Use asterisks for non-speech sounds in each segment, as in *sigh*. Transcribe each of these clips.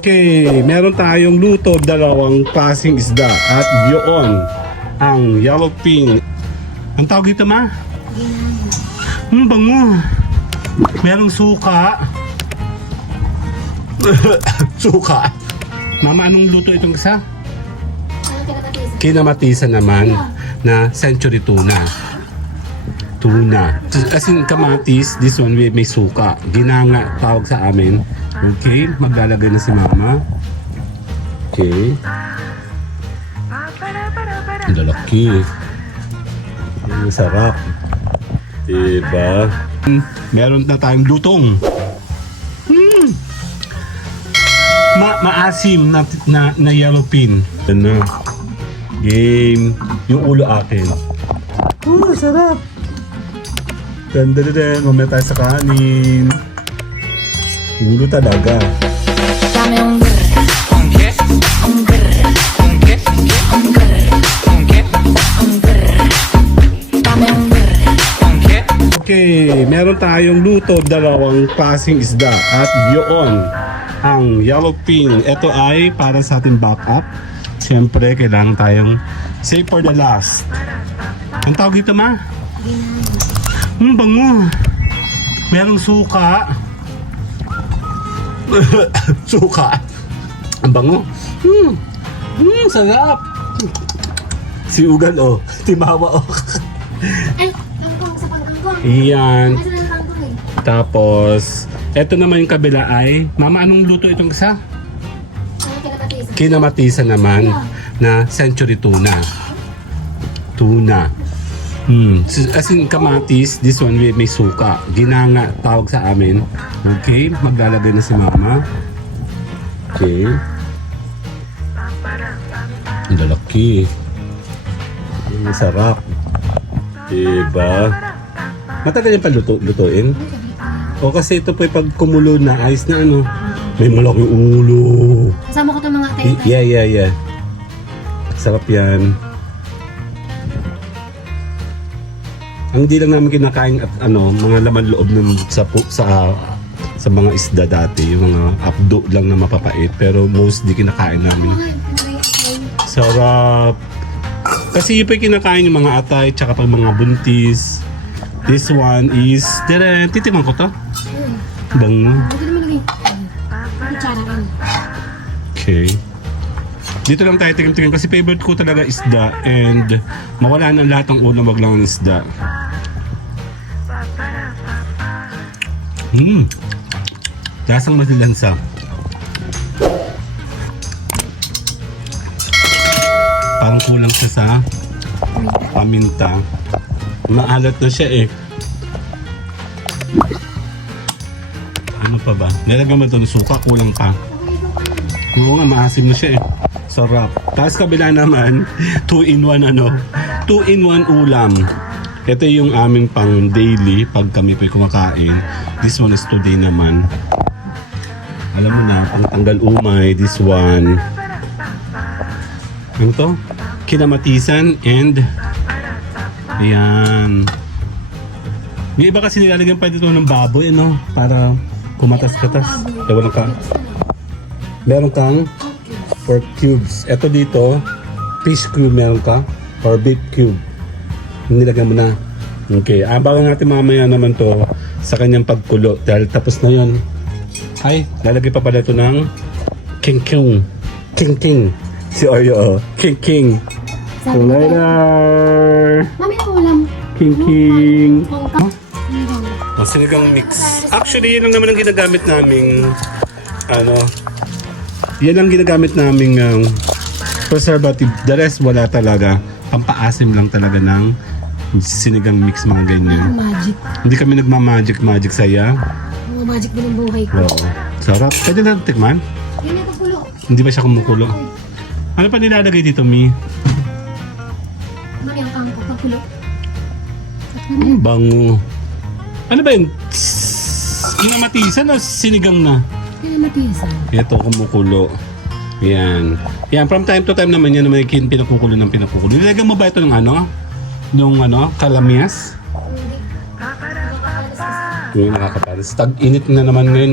Okay, meron tayong luto, dalawang klaseng isda at yun ang yellowfin. Ang tawag dito ma? Hmm, bango. Merong suka. *laughs* suka. Mama, anong luto itong isa? Kinamatisan naman na century tuna. Tuna. As in kamatis, this one may, may suka. Ginanga tawag sa amin. Okay, maglalagay na si mama. Okay. Ang lalaki. Ang sarap. Diba? Meron na tayong lutong. Hmm. Ma maasim na, na, na yellow pin. Ano? Game. Yung ulo akin. Oh, sarap. Ganda din. Mamaya tayo sa kanin. Ulo talaga. Dame un grr, un grr, un grr, un grr. Dame un grr. Okay, meron tayong luto, dalawang klaseng isda at yun ang yellowfin. Ito ay para sa ating backup. Siyempre, kailangan tayong save for the last. Ang tawag dito ma? Hmm, bango. Merong suka. *coughs* suka. Ang bango. Hmm. Hmm, sarap. Si Ugan, oh. Timawa, oh. Ay, kangkong sa pangkangkong. Iyan. Eh. Tapos, eto naman yung kabila ay, Mama, anong luto itong isa? Ano kinakatisan? Kinamatisan naman na century tuna. Tuna. Hmm. S- As in kamatis, this one may, may suka. Ginanga tawag sa amin. Okay, maglalagay na si Mama. Okay. Ang lalaki. Ang sarap. Diba? Matagal yung paluto, lutuin? O kasi ito po pag kumulo na, ayos na ano. May malaking ulo. Kasama ko itong mga tayo. Yeah, yeah, yeah. Sarap yan. Ang di lang namin kinakain at ano, mga laman loob ng sa sa sa mga isda dati, yung mga abdo lang na mapapait, pero most di kinakain namin. Sarap. Kasi yun pa yung kinakain yung mga atay, tsaka pag mga buntis. This one is, dire, titiman ko to. Bango. Okay. Dito lang tayo tingin-tingin kasi favorite ko talaga isda and mawala na lahat ng ulam wag lang ang isda. Hmm. Lasang masilansa. Parang kulang siya sa paminta. Maalat na siya eh. Ano pa ba? Nilagyan mo ito ng suka, kulang pa. Oo nga, maasim na siya eh. Sarap. Tapos kabila naman, 2 in 1 ano, 2 in 1 ulam. Ito yung aming pang daily pag kami po'y kumakain. This one is today naman. Alam mo na, pang tanggal umay, this one. Ano to? Kinamatisan and Ayan. Yung iba kasi nilalagyan pa dito ng baboy, ano? Para kumatas-katas. Walang ka. Meron kang pork cubes. Ito dito, fish cube meron ka or beef cube. Nilagyan mo na. Okay, abangan natin mamaya naman to sa kanyang pagkulo dahil tapos na yon. Ay, lalagay pa pala ito ng king king. King king. Si Oreo, oh. King king. So later. Mami, ako ulam. King king. Oh, sinigang mix. Actually, yan lang naman ang ginagamit naming ano, yan ang ginagamit naming um, preservative. The rest wala talaga. Pampaasim lang talaga ng sinigang mix mga ganyan. Magic. Hindi kami nagma-magic-magic saya. Mga magic din ang buhay ko. Oo. Sarap. Pwede na tikman? Yan yung kapulo. Hindi ba siya kumukulo? Ano pa nilalagay dito, Mi? Mami, ang kangkong. Pagpulo. Ang bango. Ano ba yun? Inamatisan o sinigang na? Kinamatisan. Ito kumukulo. Yan. Yan, from time to time naman yan naman yung pinakukulo ng pinakukulo. Nilagyan mo ba ito ng ano? Nung ano? Kalamias? Yung nakakapalas. Tag-init na naman ngayon.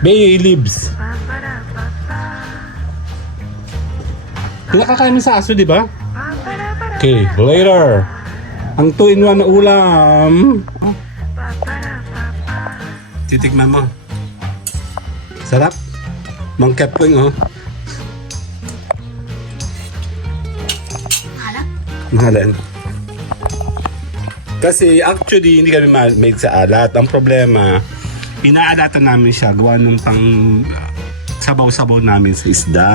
Bay leaves. Pinakakain mo sa aso, di ba? Okay, later. Ang 2-in-1 na ulam. Titikman mo. Sarap. Mang Kepwing, oh. Alat. Mahalan. Kasi actually, hindi kami ma- made sa alat. Ang problema, inaalatan namin siya. Gawa ng pang sabaw-sabaw namin sa isda.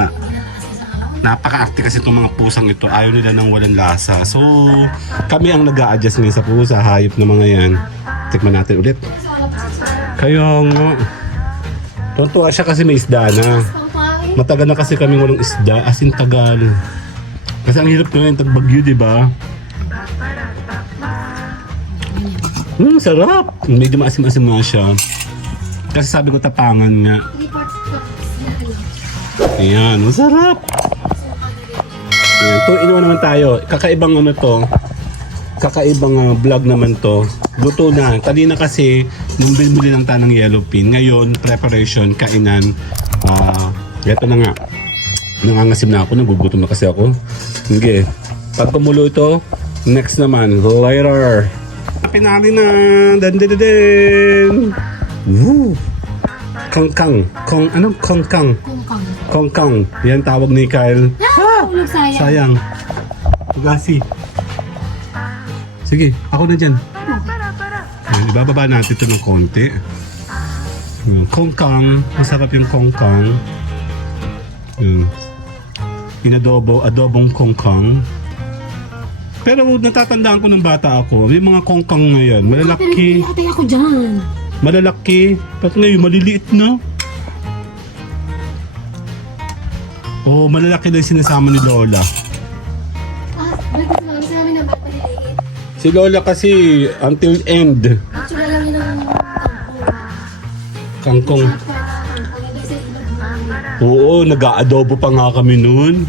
Napaka-active kasi itong mga pusang ito. Ayaw nila ng walang lasa. So, kami ang nag adjust ngayon sa pusa. Hayop na mga yan. Tikman natin ulit. Kaya nga. Tuntua siya kasi may isda na. Matagal na kasi kami walang isda. As in tagal. Kasi ang hirap ngayon, tagbagyo, di ba? Hmm, sarap. Medyo maasim-asim nga siya. Kasi sabi ko tapangan nga. Na. Ayan, masarap. Ayan, to inuwa naman tayo. Kakaibang ano to. Kakaibang ah, vlog naman to. Luto na. Kanina kasi, nung bumili lang tayo ng yellow pin. Ngayon, preparation, kainan. Ah, eto na nga. Nangangasim na ako. Nagugutom na kasi ako. Sige. Pag kumulo ito, next naman. Later. Pinali na. Dan dan dan, dan. Woo. Kangkang. Kong, ano? Kongkang. Kungkang. Kongkang. Yan tawag ni Kyle. Ah! Sayang. Sayang. Pugasi. Sige, ako na dyan. Ayan, ibababa natin ito ng konti. Ayan, Kongkang. Masarap yung kongkang. Ayan. Inadobo, adobong kongkang. Pero natatandaan ko ng bata ako, may mga kongkang ngayon. Malalaki. Pero ate ako dyan. Malalaki. Ba't ngayon maliliit na? Oo, oh, malalaki na yung sinasama ni Lola. Si Lola kasi until end. Kangkong. Oo, nag-aadobo pa nga kami noon.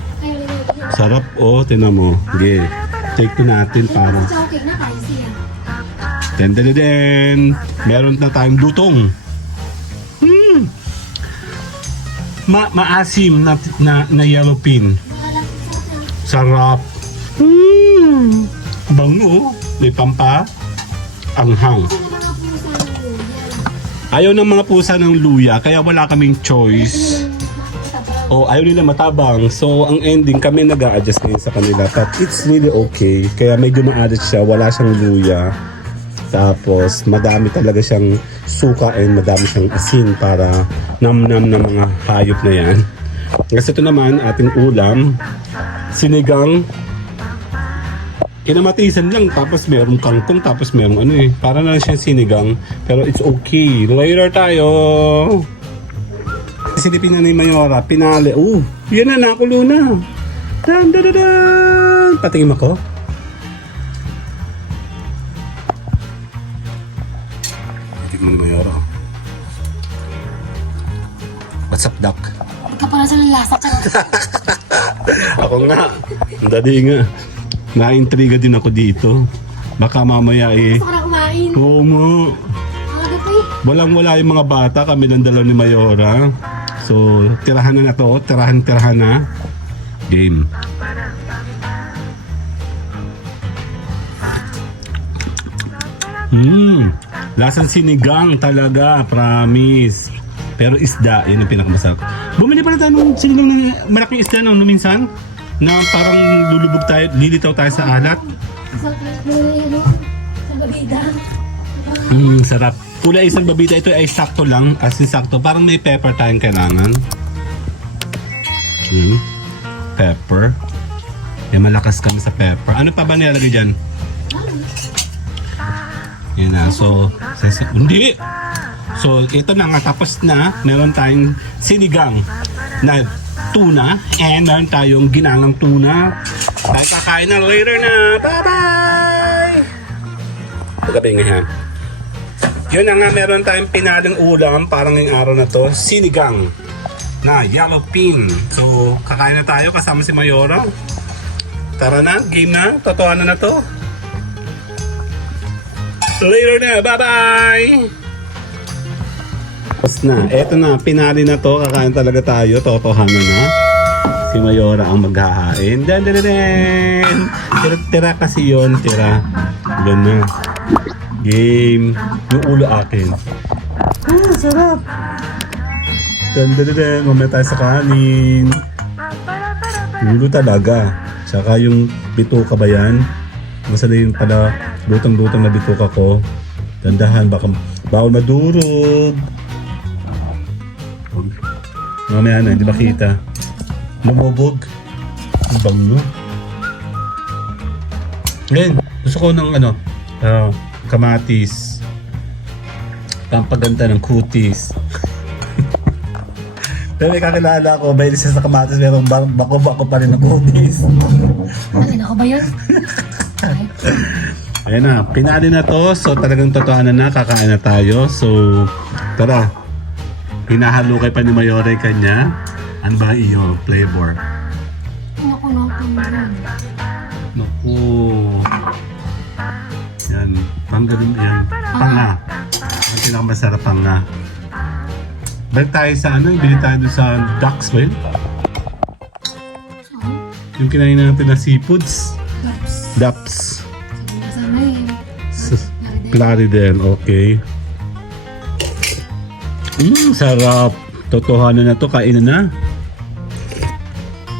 Sarap, oh, tinan mo. Sige, take to natin para. Sa okay na tayo siya. Den, den, den, den. Meron na tayong lutong. Hmm. Ma maasim na, na, na yellow pin. Sarap. Hmm. Bango. May pampa. Anghang. Ayaw ng mga pusa ng luya, kaya wala kaming choice. O ayaw nila matabang. So, ang ending, kami nag adjust ngayon sa kanila. But it's really okay. Kaya medyo maalat siya. Wala siyang luya. Tapos, madami talaga siyang suka and madami siyang asin para nam-nam ng mga hayop na yan. Kasi ito naman, ating ulam, sinigang, kinamatisan lang, tapos merong kangkong, tapos merong ano eh, para na lang siyang sinigang. Pero it's okay. Later tayo! Silipin na ni Mayora, pinali. Uh, yan na, nakulo na. Dan, dan, dan, dan. Patingin ako. Patingin ni Mayora. What's up, Doc? Ikaw pala sa lasa ka. *laughs* Ako nga. Ang dali nga. Naintriga din ako dito. Baka mamaya eh. Gusto ko na kumain. Eh. Walang wala yung mga bata. Kami ng dalaw ni Mayora. So, tirahan na na to. Tirahan, tirahan na. Game. Hmm. Lasang sinigang talaga. Promise. Pero isda, yun ang pinakamasarap. Bumili pala tayo ng sinigang na malaking isda no, no minsan? Na parang lulubog tayo, lilitaw tayo sa alat. Mm, sarap. Kulay isang babita ito ay sakto lang, as in sakto. Parang may pepper tayong kailangan. Mm. Pepper. Eh, malakas kami sa pepper. Ano pa ba nilalagay dyan? Yan na. So, sasa- hindi. So, ito na nga. Tapos na. Meron tayong sinigang na tuna. And meron tayong ginangang tuna. Tayo kakain na later na. Bye-bye! Pagkabi ngayon. Yun na nga, meron tayong pinaling ulam parang ngayong araw na to. Sinigang na yellow pin. So, kakain na tayo kasama si Mayora. Tara na, game na. Totohanan na to. Later na, bye-bye! Tapos na, eto na, pinali na to. Kakain talaga tayo. Totohanan na. Si Mayora ang maghahain. Dan, dan, dan. Tira, tira kasi yon tira. Na. Game. Yung ulo akin. Ah, sarap. Dan, dan, dan, dan. Mamaya tayo sa kanin. Ulo talaga. Tsaka yung bituka ba yan? Masala yung pala lutang-lutang na bituka ko. Dandahan, baka bawal madurog. Mamaya na, hindi makita. Lumubog. Ang bango. Ngayon, gusto ko ng ano, ah, kamatis. Pampaganda ng kutis. *laughs* Pero may kakilala ko, may isa sa kamatis, merong bako-bako pa rin ng kutis. Alin ako ba yun? Ay, Ayan na, pinali na to. So talagang totohanan na, kakain na tayo. So, tara. Hinahalukay pa ni Mayore kanya. Ano ba iyo? Flavor. naku, naku, naku. Yan. Panggaling yan. Panga. Ang pinakamasarap panga. Balik tayo sa ano, bili tayo doon sa Ducks ba yun? Yung kinain natin na seafoods. Gaps. Ducks. Sabi na sana eh. S- Plaridel. Plaridel, okay. Mmm, sarap. Totohanan na to, kainan na.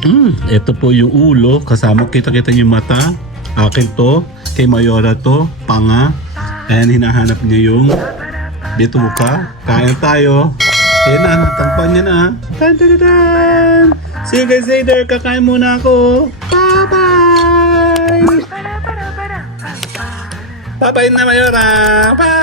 Mmm, ito po yung ulo. Kasama, kita-kita yung mata. Akin to. Kay Mayora to. Panga. And hinahanap niya yung bituka. Kain tayo. Ayan na, tagpan niya na. Tan, tan, tan. See you guys later. Kakain muna ako. Bye-bye! Bye-bye na, Mayora! Bye!